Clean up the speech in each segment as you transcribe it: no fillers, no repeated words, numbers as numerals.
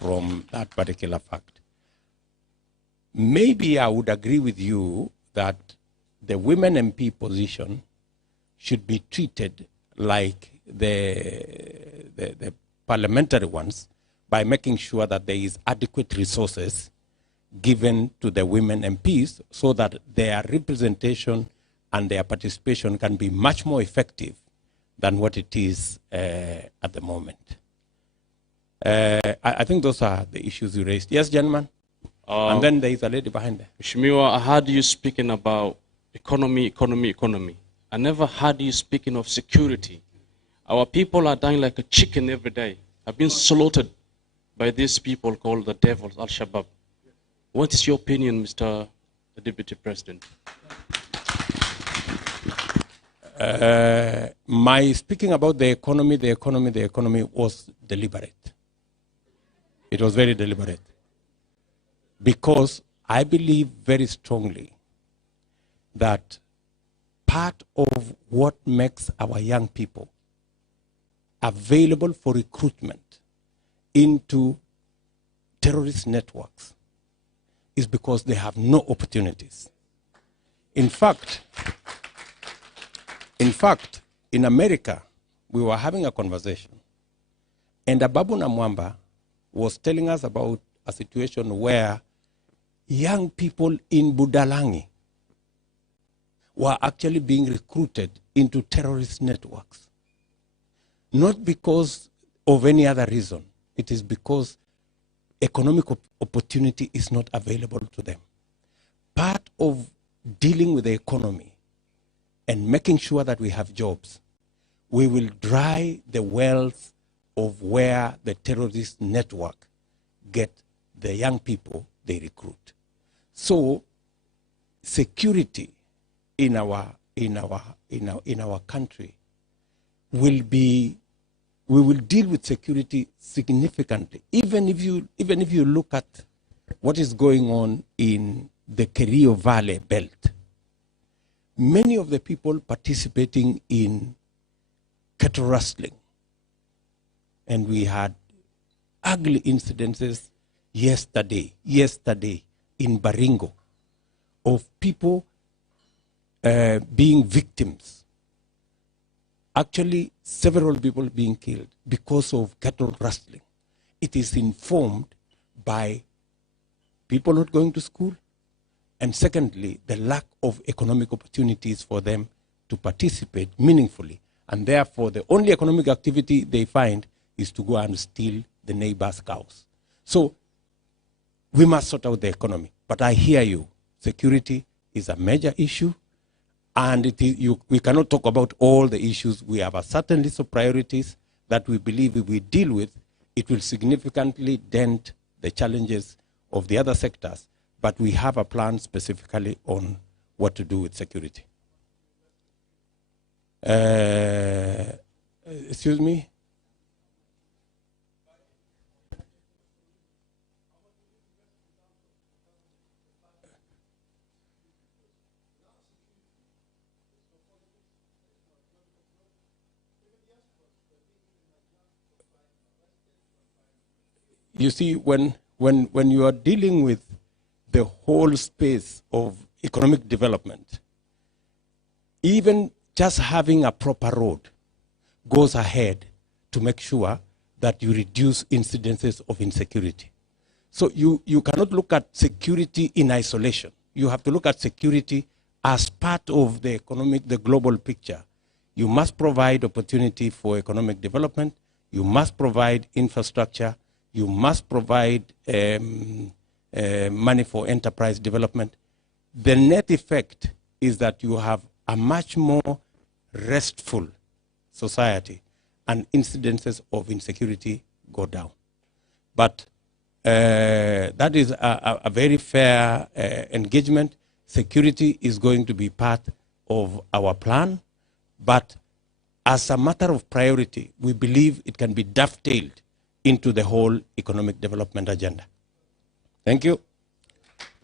from that particular fact. Maybe I would agree with you that the women MP position should be treated like the parliamentary ones by making sure that there is adequate resources given to the women MPs so that their representation and their participation can be much more effective than what it is at the moment. I think those are the issues you raised. Yes, gentlemen? And then there is a lady behind there. Mheshimiwa, I heard you speaking about economy. I never heard you speaking of security. Our people are dying like a chicken every day. I've been slaughtered by these people called the devils, Al-Shabaab. What is your opinion, Mr. Deputy President? My speaking about the economy was deliberate. It was very deliberate. Because I believe very strongly that part of what makes our young people available for recruitment into terrorist networks is because they have no opportunities. In fact, in America, we were having a conversation, and Ababu Namwamba was telling us about a situation where young people in Budalangi were actually being recruited into terrorist networks. Not because of any other reason. It is because economic opportunity is not available to them. Part of dealing with the economy and making sure that we have jobs, we will dry the wells of where the terrorist network get the young people they recruit. So security in our country will be, we will deal with security significantly. Even if you look at what is going on in the Kerio Valley belt, many of the people participating in cattle rustling, and we had ugly incidences yesterday in Baringo of people being victims. Actually, several people being killed because of cattle rustling. It is informed by people not going to school, and secondly, the lack of economic opportunities for them to participate meaningfully. And therefore, the only economic activity they find is to go and steal the neighbor's cows. So we must sort out the economy. But I hear you. Security is a major issue. And we cannot talk about all the issues. We have a certain list of priorities that we believe if we deal with, it will significantly dent the challenges of the other sectors. But we have a plan specifically on what to do with security. Excuse me? You see, when you are dealing with the whole space of economic development, even just having a proper road goes ahead to make sure that you reduce incidences of insecurity. So you cannot look at security in isolation. You have to look at security as part of the global picture. You must provide opportunity for economic development. You must provide infrastructure. You must provide money for enterprise development. The net effect is that you have a much more restful society and incidences of insecurity go down. But that is a very fair engagement. Security is going to be part of our plan, but as a matter of priority, we believe it can be dovetailed into the whole economic development agenda. Thank you.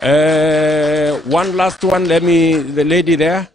One last one, the lady there.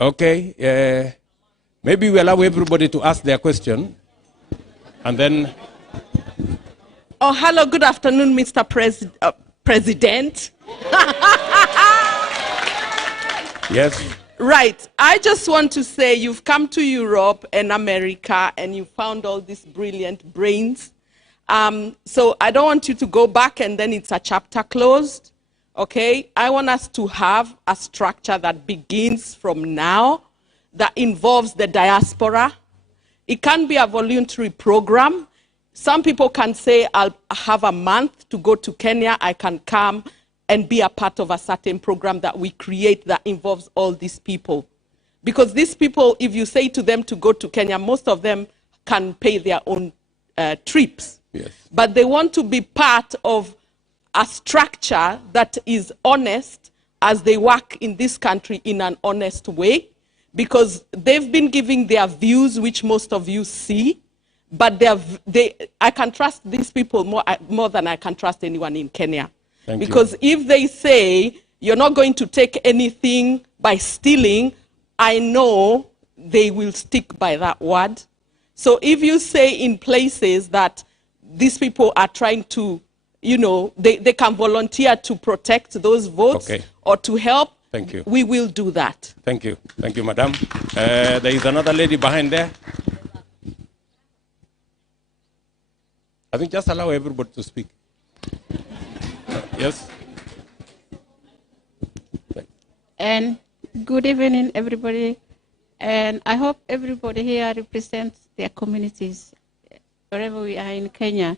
Okay, maybe we allow everybody to ask their question. And then... Oh, hello, good afternoon, Mr. President. Yes. Right. I just want to say you've come to Europe and America and you found all these brilliant brains. So I don't want you to go back and then it's a chapter closed. Okay? I want us to have a structure that begins from now, that involves the diaspora. It can be a voluntary program. Some people can say, I'll have a month to go to Kenya. I can come and be a part of a certain program that we create that involves all these people. Because these people, if you say to them to go to Kenya, most of them can pay their own trips. Yes. But they want to be part of a structure that is honest as they work in this country in an honest way. Because they've been giving their views, which most of you see. But I can trust these people more than I can trust anyone in Kenya. Because if they say you're not going to take anything by stealing, I know they will stick by that word. So if you say in places that these people are trying to, you know, they can volunteer to protect those votes or to help, thank you. We will do that. Thank you. Thank you, madam. There is another lady behind there. I think just allow everybody to speak. Yes. And good evening, everybody. And I hope everybody here represents their communities, wherever we are in Kenya.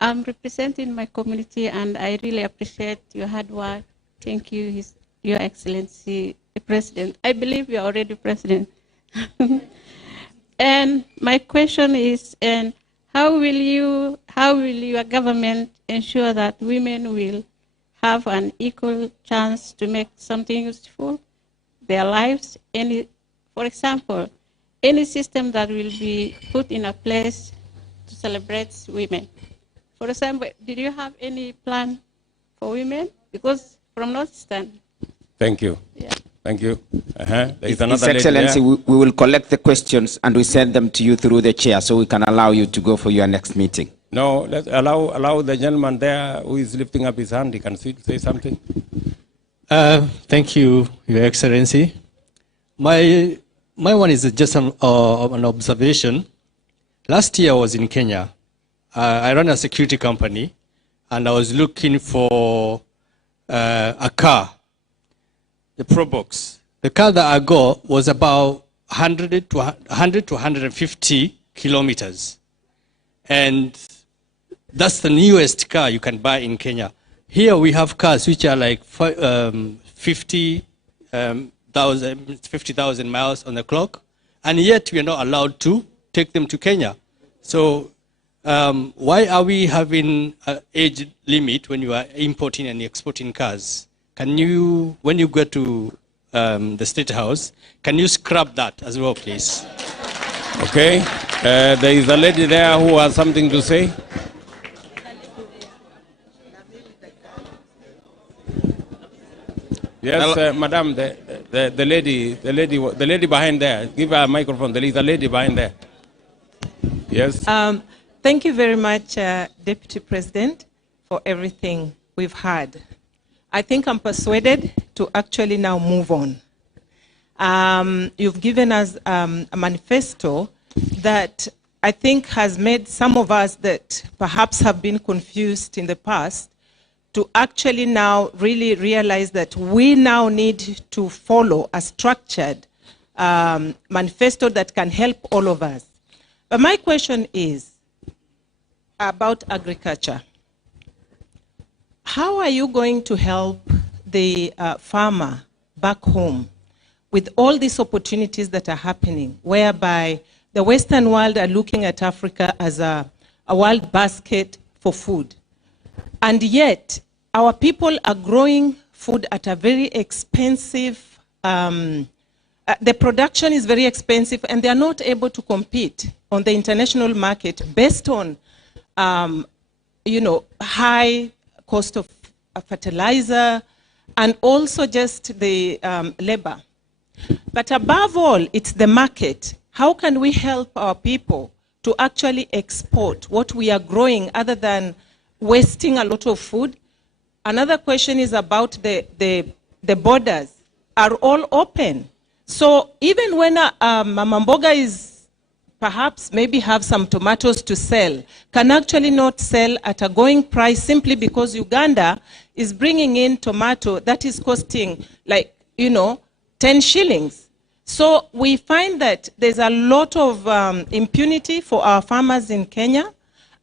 I'm representing my community, and I really appreciate your hard work. Thank you, Your Excellency, the President. I believe you are already President. And my question is, and how will your government ensure that women will have an equal chance to make something useful their lives? For example, any system that will be put in a place to celebrate women. For example, did you have any plan for women? Because from Northeastern. Thank you. Yeah. Thank you. There is another His lady Excellency, there. we will collect the questions and we send them to you through the chair so we can allow you to go for your next meeting. No, let's allow the gentleman there who is lifting up his hand. He can say something. Thank you, Your Excellency. My one is just an observation. Last year I was in Kenya. I run a security company, and I was looking for a car, the Probox. The car that I got was about 100 to 150 kilometers. And that's the newest car you can buy in Kenya. Here we have cars which are like 50,000 miles on the clock, and yet we are not allowed to take them to Kenya. So why are we having an age limit when you are importing and exporting cars? Can you, when you go to the State House, can you scrap that as well, please? Okay. There is a lady there who has something to say. Yes, madam, the lady behind there. Give her a microphone. There is a lady behind there. Yes. Thank you very much, Deputy President, for everything we've had. I think I'm persuaded to actually now move on. You've given us a manifesto that I think has made some of us that perhaps have been confused in the past to actually now really realize that we now need to follow a structured manifesto that can help all of us. But my question is about agriculture. How are you going to help the farmer back home with all these opportunities that are happening, whereby the Western world are looking at Africa as a world basket for food? And yet, our people are growing food at a very expensive, the production is very expensive, and they are not able to compete on the international market based on, high cost of fertilizer and also just the labor. But above all, it's the market. How can we help our people to actually export what we are growing other than wasting a lot of food? Another question is about the borders. Are all open? So even when Mama Mboga is perhaps maybe have some tomatoes to sell, can actually not sell at a going price simply because Uganda is bringing in tomato that is costing like, 10 shillings. So we find that there's a lot of impunity for our farmers in Kenya,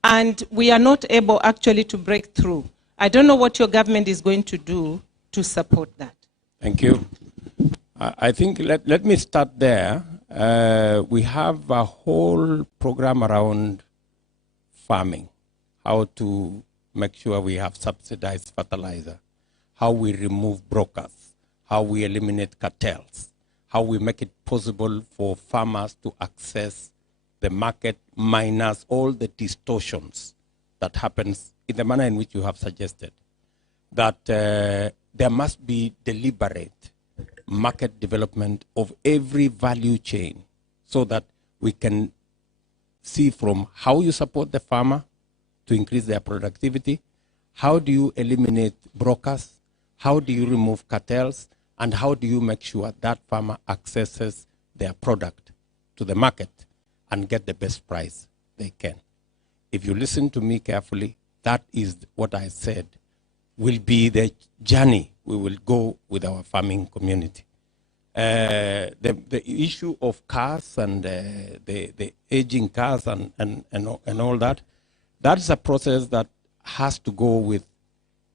and we are not able actually to break through. I don't know what your government is going to do to support that. Thank you. I think let me start there. We have a whole program around farming, how to make sure we have subsidized fertilizer, how we remove brokers, how we eliminate cartels, how we make it possible for farmers to access the market minus all the distortions that happens in the manner in which you have suggested. That there must be deliberate market development of every value chain so that we can see from how you support the farmer to increase their productivity, how do you eliminate brokers, how do you remove cartels, and how do you make sure that farmer accesses their product to the market and get the best price they can. If you listen to me carefully, that is what I said will be the journey we will go with our farming community. The issue of cars and the aging cars and all that, that's a process that has to go with,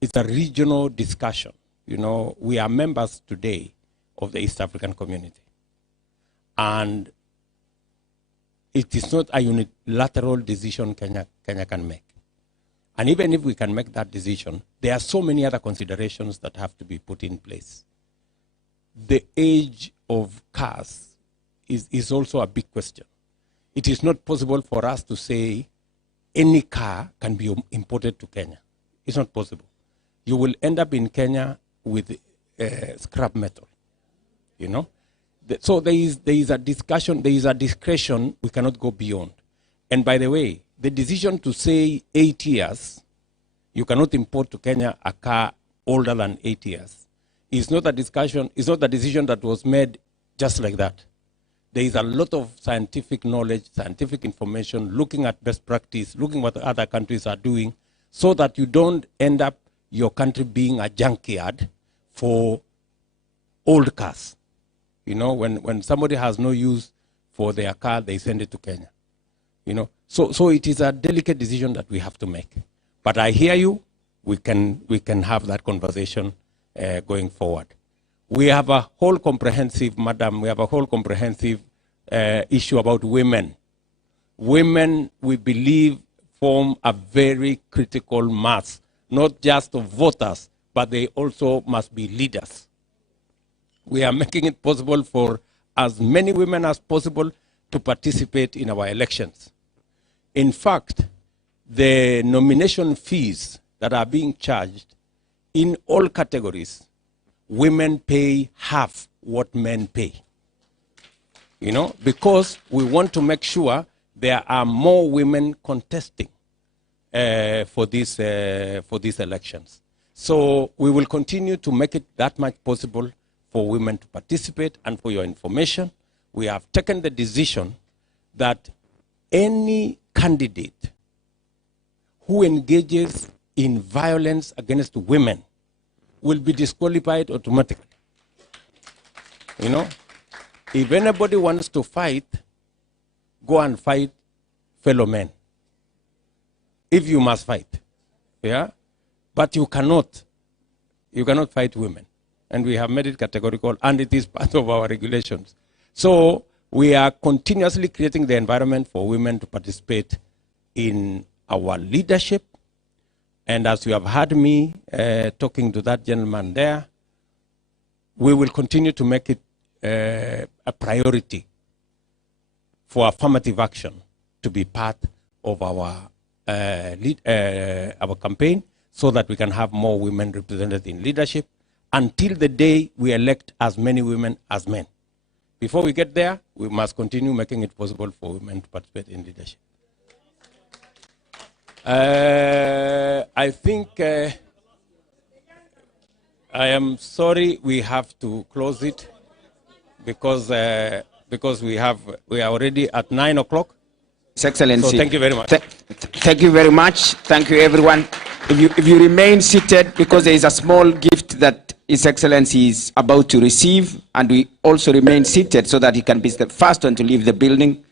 it's a regional discussion. We are members today of the East African community. And it is not a unilateral decision Kenya can make. And even if we can make that decision, there are so many other considerations that have to be put in place. The age of cars is also a big question. It is not possible for us to say any car can be imported to Kenya. It's not possible. You will end up in Kenya with scrap metal, So there is a discussion, there is a discretion we cannot go beyond. And by the way, the decision to say 8 years, you cannot import to Kenya a car older than 8 years, is not a discussion, it's not a decision that was made just like that. There is a lot of scientific knowledge, scientific information, looking at best practice, looking what other countries are doing, so that you don't end up your country being a junkyard for old cars. When somebody has no use for their car, they send it to Kenya. So it is a delicate decision that we have to make. But I hear you. We can have that conversation going forward. We have a whole comprehensive, madam, we have a whole comprehensive issue about women. Women, we believe, form a very critical mass, not just of voters, but they also must be leaders. We are making it possible for as many women as possible to participate in our elections. In fact, the nomination fees that are being charged in all categories, women pay half what men pay. Because we want to make sure there are more women contesting for these elections. So we will continue to make it that much possible for women to participate. And for your information, we have taken the decision that any candidate who engages in violence against women will be disqualified automatically. If anybody wants to fight, go and fight fellow men. If you must fight, but you cannot fight women. And we have made it categorical, and it is part of our regulations. So we are continuously creating the environment for women to participate in our leadership. And as you have heard me talking to that gentleman there, we will continue to make it a priority for affirmative action to be part of our campaign, so that we can have more women represented in leadership until the day we elect as many women as men. Before we get there, we must continue making it possible for women to participate in leadership. I think I am sorry we have to close it because we are already at 9 o'clock. His Excellency. So thank you very much. Thank you very much. Thank you, everyone. If you remain seated, because there is a small gift that His Excellency is about to receive, and we also remain seated so that he can be the first one to leave the building.